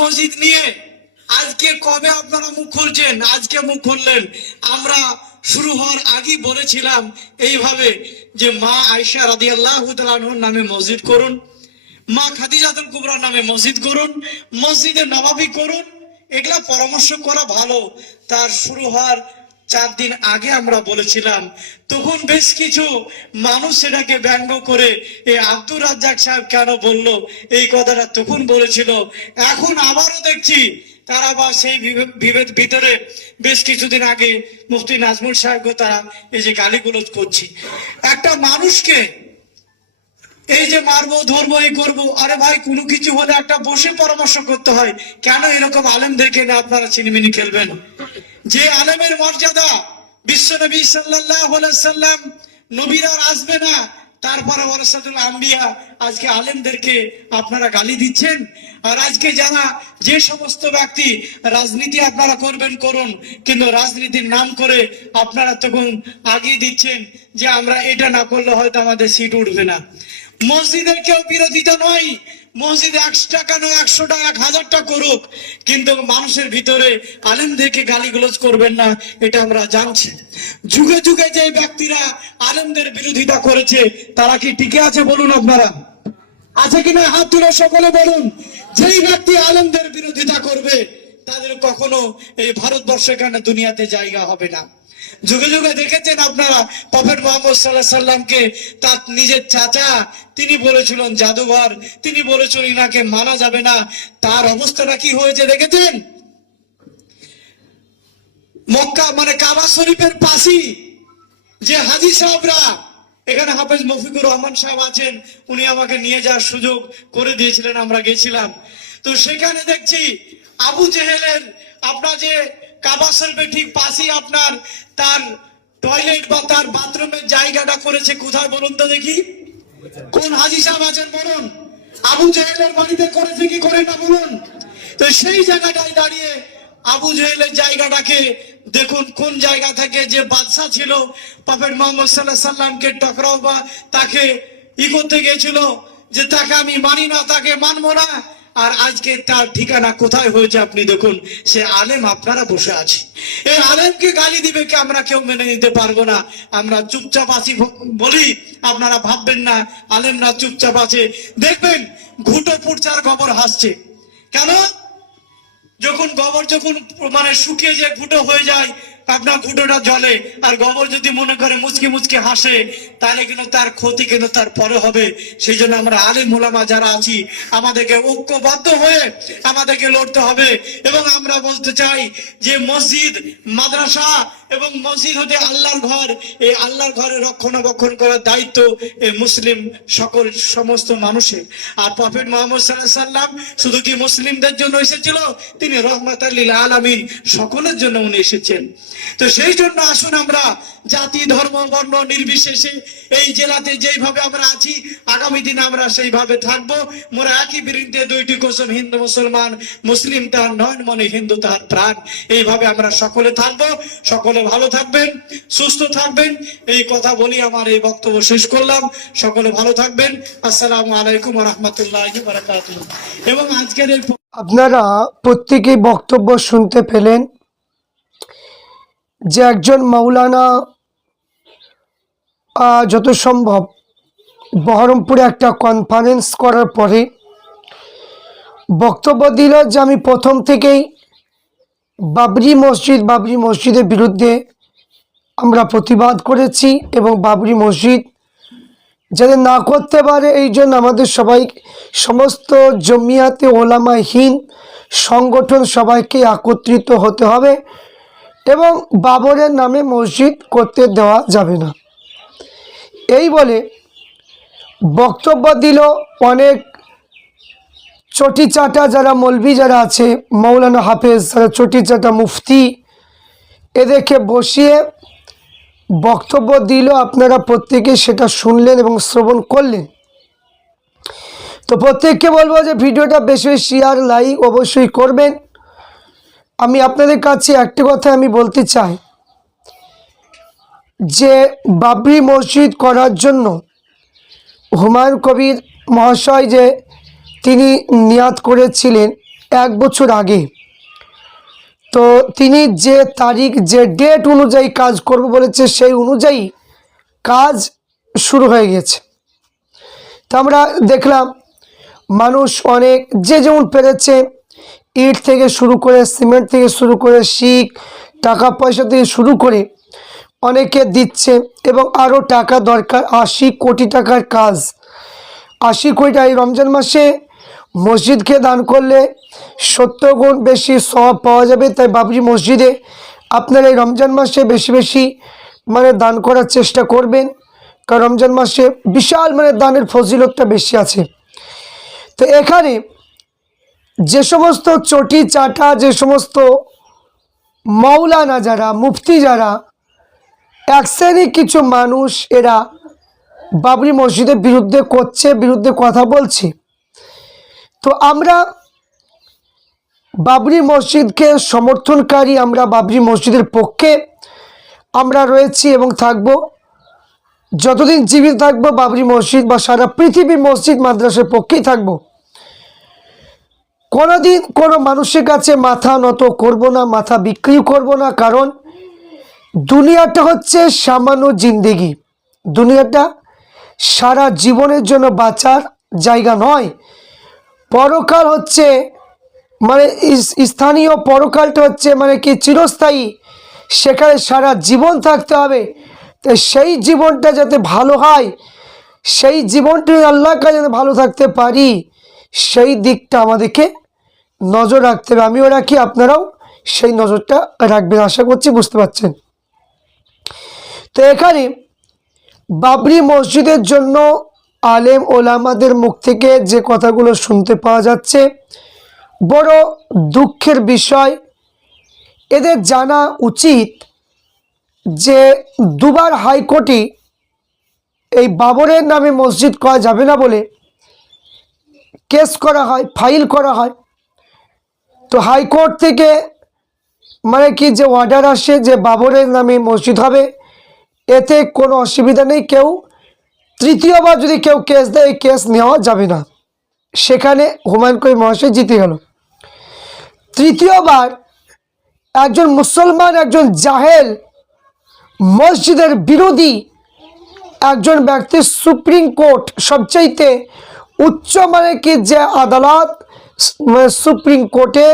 মসজিদ নিয়ে আজকে কবে আপনারা মুখ খুলছেন? আজকে মুখ খুললেন। আমরা শুরু হওয়ার আগেই বলেছিলাম এইভাবে যে মা আয়েশা রাদিয়াল্লাহু তাআলা আনহার নামে মসজিদ করুন, মা খাদিজাতুল কুবরার নামে মসজিদ করুন, মসজিদে নবাবী করুন। এগুলা পরামর্শ করা ভালো। তার শুরু হওয়ার 4 দিন আগে আমরা বলেছিলাম, তখন বেশ কিছু মানুষ সেটাকে ব্যঙ্গ করে এই আব্দুর রাজ্জাক সাহেব কেন বললো এই কথাটা তখন বলেছিল। এখন আবারও দেখছি তারা বা সেই বিভেদ ভিতরে বেশ কিছুদিন আগে মুফতি নাজমুল সাহেবকে তারা এই যে গালিগুলোজ করছে। একটা মানুষকে এই যে মারবো ধরবো এই করবো, আরে ভাই কোনো কিছু হলে একটা বসে পরামর্শ করতে হয়। কেন এরকম আলেমদেরকে না আপনারা চিনিমিনি খেলবেন? যে আলেমের মর্যাদা বিশ্বনবী সাল্লাল্লাহু আলাইহি সাল্লাম নবীরা আসবে না, তারপরে ওয়ারাসাতুল আম্বিয়া আজকে আলেমদেরকে আপনারা গালি দিচ্ছেন। আর আজকে যারা যে সমস্ত ব্যক্তি রাজনীতি আপনারা করবেন করুন, কিন্তু রাজনীতির নাম করে আপনারা তখন আগিয়ে দিচ্ছেন যে আমরা এটা না করলে হয়তো আমাদের সিট উঠবে না। মসজিদের কেউ বিরোধিতা নয়, মসজিদ 1 টাকা নয় 100 টাকা 1000 টাকা করুক, কিন্তু মানুষের ভিতরে আলেমদেরকে গালিগালাজ করবেন না, এটা আমরা জানছি। যুগে যুগে যে ব্যক্তিরা আলেমদের বিরোধিতা করেছে তারা কি টিকে আছে বলুন? আপনারা আছে কিনা হাত তুলে সকলে বলুন। যেই ব্যক্তি আলেমদের বিরোধিতা করবে তাদের কখনো এই ভারতবর্ষে কেন দুনিয়াতে জায়গা হবে না। যুগে যুগে দেখেছেন আপনারা প্রফেট মুহাম্মদ সাল্লাল্লাহু আলাইহি সাল্লামকে তার নিজের চাচা তিনি বলেছিলেন জাদুঘর, তিনি বলেছিলেন ইনাকে মানা যাবে না। তার অবস্থাটা কি হয়েছে দেখেছেন? মক্কা মানে কাবা শরীফের পাশেই যে হাজী সাহেবরা, এখানে হাফেজ মফিকুর রহমান সাহেব আছেন, উনি আমাকে নিয়ে যাওয়ার সুযোগ করে দিয়েছিলেন, আমরা গেছিলাম। তো সেখানে দেখছি আবু জেহেলের আপনার যে কাবা শরীফের ঠিক পাশেই আপনার তার টয়লেট বা তার বাথরুমের জায়গাটা করেছে কোথায় বলুন তো দেখি? কোন হাজী সাহেব আছেন বলুন? আবু জেহেলের বাড়িতে করেছে কি করে না বলুন? তো সেই জায়গাটায় দাঁড়িয়ে আবু জেহেলের জায়গাটাকে দেখুন কোন জায়গা থেকে যে বাদশা ছিল প্রফেট মুহাম্মদ সাল্লাল্লাহু আলাইহি সাল্লামকে টকরাও বা তাকে করতে গিয়েছিল যে তাকে আমি মানি না, তাকে মানবো না। আর আজকে তার ঠিকানা কোথায় হয়েছে আপনি দেখুন। সে আলেম আপনারা বসে আছে, এই আলেমকে গালি দিবে কি আমরা কেউ মেনে নিতে পারবো না। আমরা চুপচাপ আছি বলি, আপনারা ভাববেন না আলেমরা চুপচাপ আছে। দেখবেন ঘুটো পুড়চার গোবর হাসছে কেন? যখন গোবর যখন মানে শুকিয়ে যায় ঘুটো হয়ে যায়, আপনার ঘুটোটা জলে, আর গোবর যদি মনে করে মুচকি মুচকি হাসে তাহলে কিন্তু তার ক্ষতি কিন্তু তার পরে হবে। সেই জন্য আমরা আলেম ওলামা যারা আছি আমাদেরকে ঐক্যবদ্ধ হয়ে আমাদেরকে লড়তে হবে। এবং আমরা বলতে চাই যে মসজিদ মাদ্রাসা এবং মসজিদ হতে আল্লাহর ঘর, এই আল্লাহর ঘরের রক্ষণাবেক্ষণ করার দায়িত্ব এই মুসলিম সকল সমস্ত মানুষের। আর প্রফেট মুহাম্মদ সাল্লাল্লাহু আলাইহি সাল্লাম শুধু কি মুসলিমদের জন্য এসেছিল? তিনি রহমাতাল লিল আলামিন, সকলের জন্য উনি এসেছেন। তো সেই জন্য আসুন আমরা জাতি ধর্ম বর্ণ নির্বিশেষে এই জেলাতে যেইভাবে আমরা আছি আগামী দিনে আমরা সেইভাবে থাকবো। মোরা একই বিরুদ্ধে দুইটি কোসম, হিন্দু মুসলমান, মুসলিম তার নয়ন মনে হিন্দু তার প্রাণ। এইভাবে আমরা সকলে থাকবো। সকলে ভালো থাকবেন, সুস্থ থাকবেন, এই কথা বলি আমার এই বক্তব্য শেষ করলাম। সকলে ভালো থাকবেন। আসসালামু আলাইকুম ওয়া রাহমাতুল্লাহি ওয়া বারাকাতুহু। এবং আজকের এই আপনারা প্রত্যেকেই বক্তব্য শুনতে পেলেন যে একজন মাওলানা যত সম্ভব বহরমপুরে একটা কনফারেন্স করার পরে বক্তব্য দিল যে আমি প্রথম থেকেই বাবরি মসজিদের বিরুদ্ধে আমরা প্রতিবাদ করেছি এবং বাবরি মসজিদ যাতে না করতে পারে এই জন্য আমাদের সমস্ত জমিয়াতে ওলামাহীন সংগঠন সবাইকে একত্রিত হতে হবে এবং বাবরের নামে মসজিদ করতে দেওয়া যাবে না। এই বলে বক্তব্য দিল অনেক চটি চাটা যারা মৌলবি যারা আছে, মৌলানা হাফেজ, যারা চটি চাটা মুফতি, এদেরকে বসিয়ে বক্তব্য দিল। আপনারা প্রত্যেকে সেটা শুনলেন এবং শ্রবণ করলেন। তো প্রত্যেককে বলবো যে ভিডিওটা বেশি শেয়ার লাইক অবশ্যই করবেন। আমি আপনাদের কাছে একটা কথা আমি বলতে চাই যে বাবরি মসজিদ করার জন্য হুমায়ুন কবির মহাশয় যে তিনি নিয়াত করেছিলেন 1 বছর আগে। তো তিনি যে তারিখ যে ডেট অনুযায়ী কাজ করবে বলেছে সেই অনুযায়ী কাজ শুরু হয়ে গেছে। তো আমরা দেখলাম মানুষ অনেক যে যেমন পেরেছে, ইট থেকে শুরু করে সিমেন্ট থেকে শুরু করে শিক টাকা পয়সা থেকে শুরু করে অনেকে দিচ্ছে এবং আরও টাকা দরকার। 80 কোটি টাকার কাজ, 80 কোটি টাকা এই রমজান মাসে মসজিদকে দান করলে 70 গুণ বেশি সওয়াব পাওয়া যাবে। তাই বাবরি মসজিদে আপনারা এই রমজান মাসে বেশি বেশি দান করার চেষ্টা করবেন, কারণ রমজান মাসে বিশাল দানের ফজিলতটা বেশি আছে। তো এখানে যে সমস্ত চটি চাটা, যে সমস্ত মাওলানা যারা, মুফতি যারা, এক শ্রেণী কিছু মানুষ এরা বাবরি মসজিদের বিরুদ্ধে কথা বলছে। তো আমরা বাবরি মসজিদকে সমর্থনকারী, আমরা বাবরি মসজিদের পক্ষে আমরা রয়েছি এবং থাকব। যতদিন জীবিত থাকবো বাবরি মসজিদ বা সারা পৃথিবী মসজিদ মাদ্রাসার পক্ষেই থাকব। কোনোদিন কোনো মানুষের কাছে মাথা নত করব না, মাথা বিক্রি করব না। কারণ দুনিয়াটা হচ্ছে সামান্য জিন্দেগি, দুনিয়াটা সারা জীবনের জন্য বাঁচার জায়গা নয়। পরকাল হচ্ছে স্থানীয়, পরকালটা হচ্ছে কি চিরস্থায়ী, সেখানে সারা জীবন থাকতে হবে। তো সেই জীবনটা যাতে ভালো হয়, সেই জীবনটা আল্লাহর কাছে যাতে ভালো থাকতে পারি, সেই দিকটা আমাদেরকে নজর রাখতে হবে। আমিও রাখি, আপনারাও সেই নজরটা রাখবেন, আশা করছি বুঝতে পারছেন। তো এখানে বাবরি মসজিদের জন্য আলেম ওলামাদের মুখ থেকে যে কথাগুলো শুনতে পাওয়া যাচ্ছে, বড় দুঃখের বিষয়। এদের জানা উচিত যে দুবার হাইকোর্টে এই বাবরের নামে মসজিদ করা যাবে না বলে কেস করা হয়, ফাইল করা হয়। তো হাইকোর্ট থেকে কি যে অর্ডার আসে যে বাবরের নামে মসজিদ হবে, এতে কোনো অসুবিধা নেই। কেউ তৃতীয়বার যদি কেউ কেস দেয়, এই কেস নেওয়া যাবে না। সেখানে হুমায়ুন কবির মহাশয় জিতে গেল। তৃতীয়বার একজন মুসলমান, একজন জাহেল, মসজিদের বিরোধী একজন ব্যক্তি সুপ্রিম কোর্ট, সবচাইতে উচ্চ যে আদালত, সুপ্রিম কোর্টে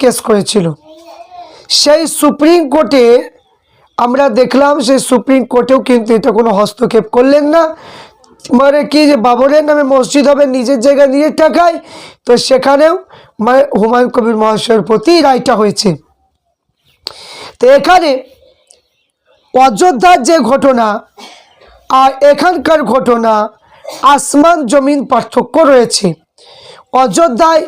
কেস করেছিল। সেই সুপ্রিম কোর্টে আমরা দেখলাম, সেই সুপ্রিম কোর্টেও কিন্তু এটা কোনো হস্তক্ষেপ করলেন না। যে বাবরের নামে মসজিদ হবে নিজের জায়গায় নিজের টাকায়, তো সেখানেও হুমায়ুন কবির মহাশয়ের প্রতি রায়টা হয়েছে। তো এখানে অযোধ্যার যে ঘটনা আর এখানকার ঘটনা, আসমান জমিন পার্থক্য রয়েছে। অযোধ্যায়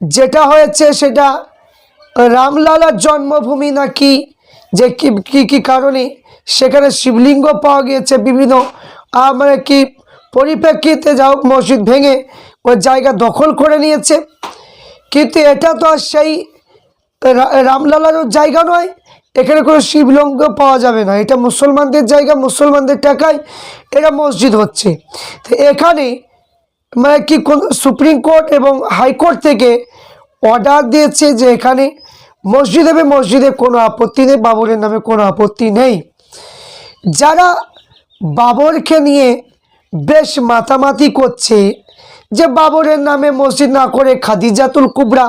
যেটা হয়েছে সেটা রামলালার জন্মভূমি নাকি, যে কি কারণে সেখানে শিবলিঙ্গ পাওয়া গিয়েছে বিভিন্ন পরিপ্রেক্ষিতে, যা হোক মসজিদ ভেঙে ওই জায়গা দখল করে নিয়েছে। কিন্তু এটা তো আর সেই রামলালারও জায়গা নয়, এখানে কোনো শিবলিঙ্গ পাওয়া যাবে না। এটা মুসলমানদের জায়গা, মুসলমানদের টাকায় এটা মসজিদ হচ্ছে। তো এখানে কোন সুপ্রিম কোর্ট এবং হাইকোর্ট থেকে অর্ডার দিয়েছে যে এখানে মসজিদ হবে, মসজিদে কোনো আপত্তি নেই, বাবরের নামে কোনো আপত্তি নেই। যারা বাবরকে নিয়ে বেশ মাতামাতি করছে যে বাবরের নামে মসজিদ না করে খাদিজাতুল কুবরা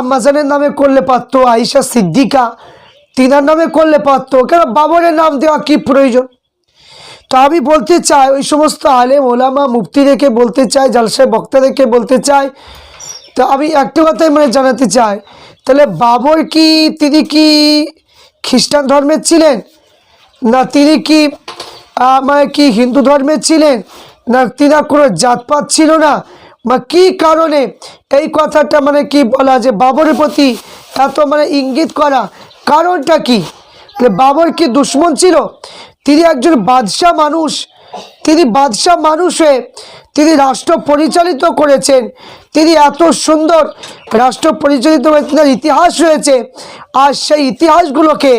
আম্মাজানের নামে করলে পারতো, আয়েশা সিদ্দিকা তিনার নামে করলে পারতো, কেন বাবরের নাম দেওয়া কি প্রয়োজন? তো আমি বলতে চাই, ওই সমস্ত আলেম ওলামা মুফতিদেরকে বলতে চাই, জালসায় বক্তাদেরকে বলতে চাই, তো আমি একটা কথাই জানাতে চাই, তাহলে বাবর কি, তিনি কি খ্রিস্টান ধর্মের ছিলেন, না তিনি কি হিন্দু ধর্মের ছিলেন, না তিনার কোনো জাতপাত ছিল না, কি কারণে এই কথাটা কি বলা যে বাবরের প্রতি এত ইঙ্গিত করা, কারণটা কি? বাবর কি দুশ্মন ছিল? তিনি একজন বাদশাহ মানুষ, তিনি বাদশাহ মানুষ হয়ে তিনি রাষ্ট্র পরিচালিত করেছেন, তিনি এত সুন্দর রাষ্ট্র পরিচালিত হয়ে তার ইতিহাস রয়েছে। আর সেই ইতিহাসগুলোকে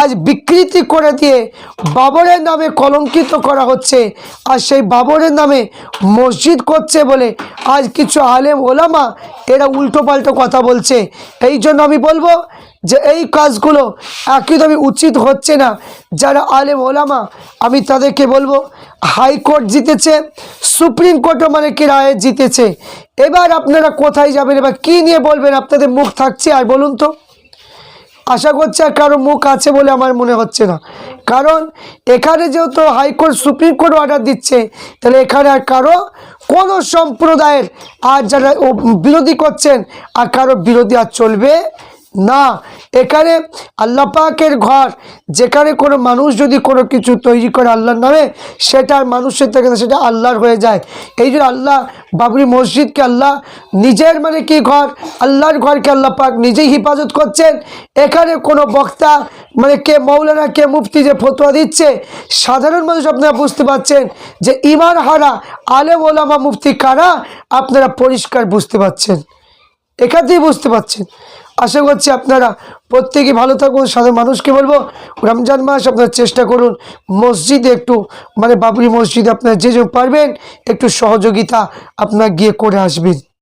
আজ বিকৃতি করে দিয়ে বাবরের নামে কলঙ্কিত করা হচ্ছে। আর সেই বাবরের নামে মসজিদ করছে বলে আজ কিছু আলেম ওলামা এরা উল্টোপাল্টো কথা বলছে। এই জন্য আমি বলবো যে এই কাজগুলো একদমই উচিত হচ্ছে না। যারা আলেম ওলামা আমি তাদেরকে বলবো, হাইকোর্ট জিতেছে, সুপ্রিম কোর্টও মানে কি রায়ে জিতেছে, এবার আপনারা কোথায় যাবেন, এবার কী নিয়ে বলবেন? আপনাদের মুখ থাকছে আর বলুন তো? আশা করছি আর কারো মুখ আছে বলে আমার মনে হচ্ছে না। কারণ এখানে যেহেতু হাইকোর্ট সুপ্রিম কোর্ট অর্ডার দিচ্ছে, তাহলে এখানে আর কারো কোনো সম্প্রদায়ের আর যারা বিরোধী করছেন আর কারো বিরোধী আর চলবে না। এখানে আল্লাহ পাকের ঘর, যেখানে কোনো মানুষ যদি কোনো কিছু তৈরি করে আল্লাহর নামে, সেটা আর মানুষের থেকে না, সেটা আল্লাহর হয়ে যায়। এই জন্য আল্লাহ বাবরি মসজিদকে আল্লাহ নিজের মানে কি ঘর, আল্লাহর ঘরকে আল্লাহ পাক নিজেই হেফাজত করছেন। এখানে কোনো বক্তা মানে কে মৌলানা কে মুফতি যে ফতোয়া দিচ্ছে, সাধারণ মানুষ আপনারা বুঝতে পারছেন যে ইমান হারা আলেম ওলামা মুফতি কারা, আপনারা পরিষ্কার বুঝতে পারছেন, এখানেই বুঝতে পারছেন। আশা করছি আপনারা প্রত্যেকে ভালো থাকুন। সাধারণ মানুষকে বলবো, রমজান মাস আপনারা চেষ্টা করুন মসজিদে একটু মানে বাবরি মসজিদে আপনারা যে পারবেন একটু সহযোগিতা আপনারা গিয়ে করে আসবেন।